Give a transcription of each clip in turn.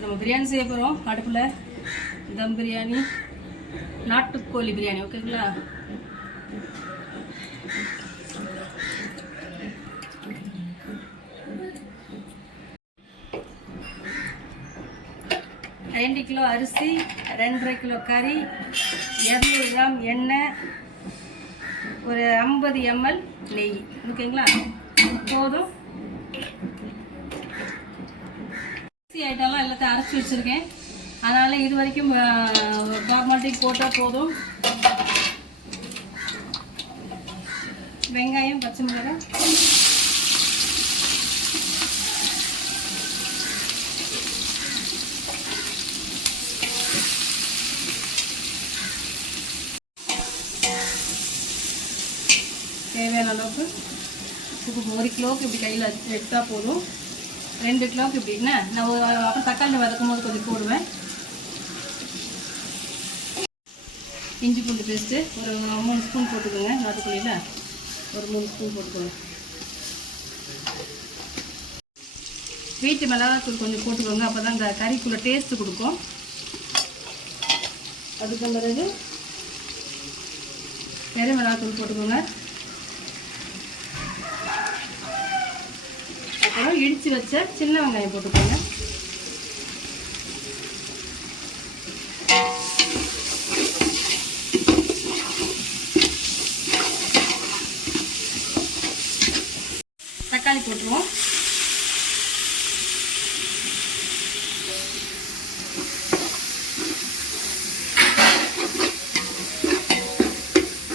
நம்ம பிரியாணி செய்ய போகிறோம். அடுப்பில் தம் பிரியாணி, நாட்டுக்கோழி பிரியாணி. ஓகேங்களா? ரெண்டு கிலோ அரிசி, 2.5 கிலோ கறி, 200 கிராம் எண்ணெய், ஒரு 50 ml நெய். ஓகேங்களா? போதும். அரிசி ஐட்டம்லாம் எல்லாத்தையும் அரைச்சி வச்சுருக்கேன். அதனால் இது வரைக்கும் ஃபார்மாலிட்டிக்கு போட்டால் போதும். வெங்காயம், பச்சை மிளகாய், தேவையான அளவுக்கு உப்பு. 1 கிலோவுக்கு இப்படி கையில் எடுத்தால் போதும். 2 கிலோவுக்கு இப்படின்னா நான் அப்புறம் தக்காளி வதக்கும் போது கொஞ்சம் போடுவேன். இஞ்சி பூண்டு பேஸ்ட்டு ஒரு 3 ஸ்பூன் போட்டுக்கோங்க. நாட்டுக்கோழியில் ஒரு 3 ஸ்பூன் போட்டுக்கோங்க. வீட்டு மிளகாத்தூள் கொஞ்சம் போட்டுக்கோங்க. அப்போ தான் கறிக்குள்ளே டேஸ்ட்டு கொடுக்கும். அதுக்கு பிறகு வெறும் மிளகாத்தூள் போட்டுக்கோங்க. அப்புறம் இடித்து வச்ச சின்ன வெங்காயம் போட்டுக்கோங்க. தக்காளி போட்டுருவோம்.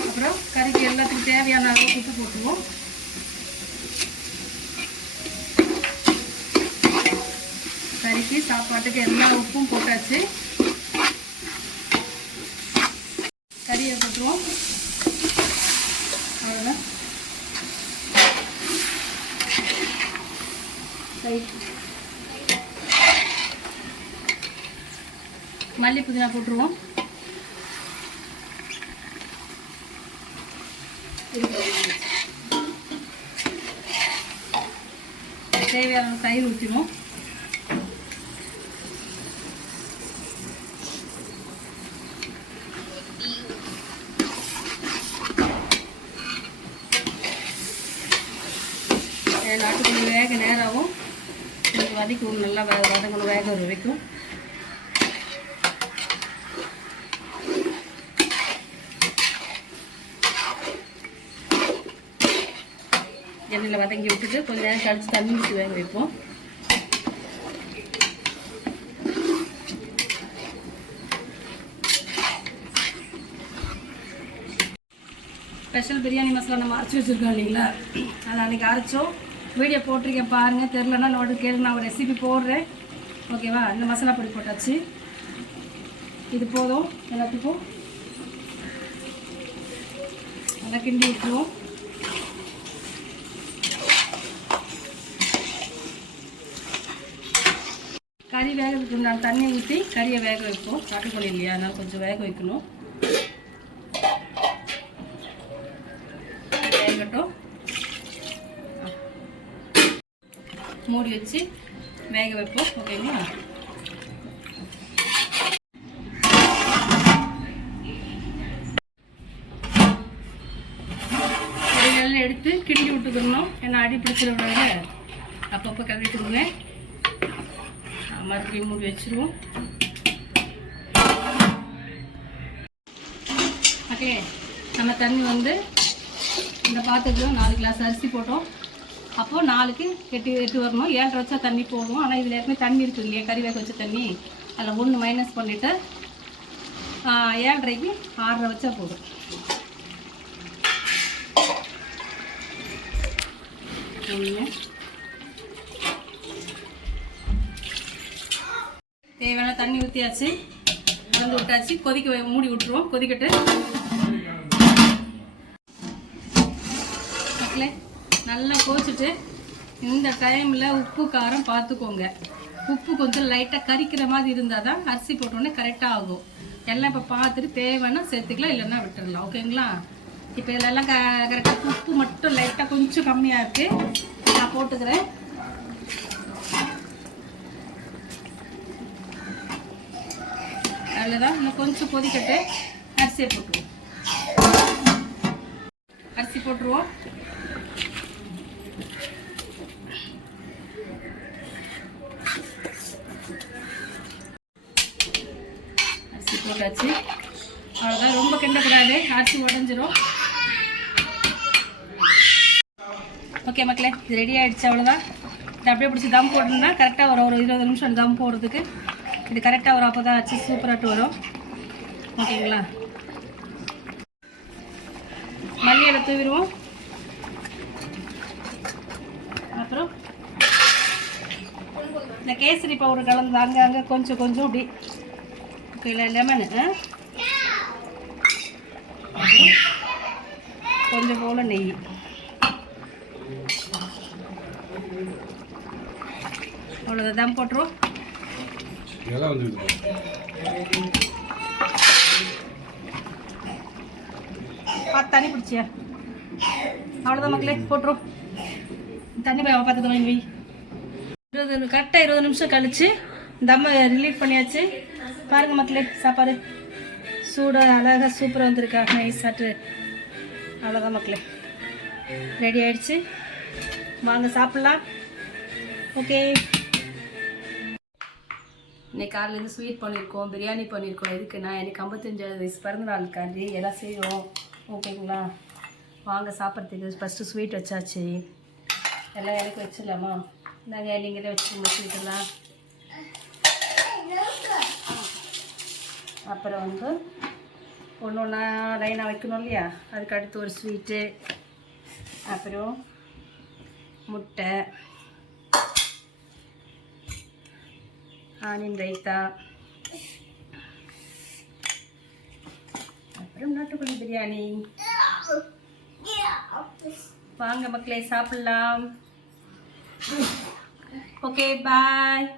அப்புறம் கறிக்கு எல்லாத்துக்கும் தேவையான அளவுக்கு உப்பு போட்டுருவோம். கறிக்கு சாப்பாட்டுக்கு எல்லா உப்பும் போட்டாச்சு. கறியை போட்டுருவோம். அவ்வளோதான். மல்லி புதினா போட்டுருவோம். தேவையான தயிர் ஊற்றிடுவோம். நாட்டுக்கோழி வேக நேராகவும் கொஞ்சம் வதக்கணும். நல்லா வதங்கணும். வேக வரைக்கும் எண்ணெயில் வதங்கி விட்டுட்டு கொஞ்சம் நேரம் கழிச்சு தண்ணி ஊற்றி வேக வைப்போம். ஸ்பெஷல் பிரியாணி மசாலா நம்ம அரைச்சி வச்சுருக்கோம் இல்லைங்களா? அதை அன்றைக்கி அரைச்சோம். வீடியோ போட்டிருக்கேன் பாருங்கள். தெரிலன்னா நோட்டு கேள்வி நான் ஒரு ரெசிபி போடுறேன். ஓகேவா? இந்த மசாலா பொடி போட்டாச்சு. இது போதும். எல்லாத்துக்கும் நல்லா கிண்டி விட்டுருவோம். கறி வேக வைக்கணும். நான் தண்ணி ஊற்றி கறியை வேக வைப்போம். நாட்டுக்கோழி இல்லையா? அதனால் கொஞ்சம் வேக வைக்கணும். வேகட்டும். மூடி வச்சு வேக வைப்போம். ஓகேங்களா? இதெல்லாம் எடுத்து கிண்டி விட்டுக்கணும். ஏன்னா அடி பிடிச்சிருவாங்க. அப்பப்போ கழுவிட்டுருங்க. மறுபடியும் மூடி வச்சுருவோம். ஓகே, நம்ம தண்ணி வந்து இந்த பாத்திரத்தில் 4 கிளாஸ் அரிசி போட்டோம். அப்போது 4க்கு 8 வரணும். 7.5 வச்சா தண்ணி போடுவோம். ஆனால் இதில் ஏற்கனவே தண்ணி இருக்குது இல்லையா? கறி வேக வச்ச தண்ணி. அதில் 1 மைனஸ் பண்ணிவிட்டு 7.5க்கு 6.5 வச்சா போதும். தேவையான தண்ணி ஊற்றியாச்சு. கலந்து விட்டாச்சு. கொதிக்க மூடி விட்டுருவோம். கொதிக்கட்டு. நல்லா கோச்சிட்டு இந்த டைமில் உப்பு காரம் பார்த்துக்கோங்க. உப்பு கொஞ்சம் லைட்டாக கரிக்கிற மாதிரி இருந்தால் தான் அரிசி போட்டோன்னே கரெக்டாக ஆகும். எல்லாம் இப்போ பார்த்துட்டு தேவைன்னா சேர்த்துக்கலாம், இல்லைன்னா விட்டுடலாம். ஓகேங்களா? இப்போ இதெல்லாம் கரெக்டாக உப்பு மட்டும் லைட்டாக கொஞ்சம் கம்மியாக இருக்குது. நான் போட்டுக்கிறேன். அவ்வளோதான். இன்னும் கொஞ்சம் கொதிக்கட்டு அரிசியை போட்டுருவோம். அரிசி போட்டுருவோம். அரிசி போட்டாச்சு. அவ்வளோதான், ரொம்ப கிண்டக்கூடாது, அரிசி உடஞ்சிரும். ஓகே மக்களே, இது ரெடி ஆகிடுச்சு. அவ்வளோதான். இது அப்படியே பிடிச்சி தம் போட்டோம்னா கரெக்டாக வரும். ஒரு 20 நிமிஷம் தம் போடுறதுக்கு இது கரெக்டாக வரும். அப்போ தான் அரிசி சூப்பராகிட்டு வரும். ஓகேங்களா? மல்லியில் தூவிடுவோம். அப்புறம் இந்த கேசரி பவுடர் கலந்து அங்கே கொஞ்சம் கொஞ்சம் அப்படி. ஓகே, இல்லை லெமனு கொஞ்சம் போல் நெய். அவ்வளோதான், தம் போட்டுருவோம். பார்த்து தண்ணி பிடிச்சியா? அவ்வளோதான் மக்களே, போட்டுரும். தண்ணி போய் பார்த்து வாங்கி 20 கரெக்டாக 20 நிமிஷம் கழிச்சு தம்மை ரிலீவ் பண்ணியாச்சு. பாருங்கள் மக்களே, சாப்பாடு சூடாக அழகாக சூப்பராக வந்திருக்கா நைஸ் சாப்பிட்டு. அவ்வளோதான் மக்களே, ரெடி ஆயிடுச்சு. வாங்க சாப்பிட்லாம். ஓகே, இன்னைக்கு காலையிலேருந்து ஸ்வீட் பண்ணியிருக்கோம், பிரியாணி பண்ணியிருக்கோம். எதுக்குன்னா எனக்கு 55வது வயசு பிறந்த நாளுக்காண்டி எல்லாம் செய்வோம். ஓகேங்களா? வாங்க சாப்பிட்றதுக்கு. ஃபஸ்ட்டு ஸ்வீட் வச்சாச்சு. எல்லாம் எனக்கு வச்சிடலாமா? நாங்கள் நீங்களே வச்சுக்கோங்க ஸ்வீட்டெல்லாம். அப்புறம் வந்து ஒன்று ஒன்றா லைனாக வைக்கணும் இல்லையா? அதுக்கு அடுத்து ஒரு ஸ்வீட்டு, அப்புறம் முட்டை, ஆனியன் ரைத்தா, அப்புறம் நாட்டுக்கோழி பிரியாணி. வாங்க மக்களே சாப்பிடலாம். ஓகே, பாய்.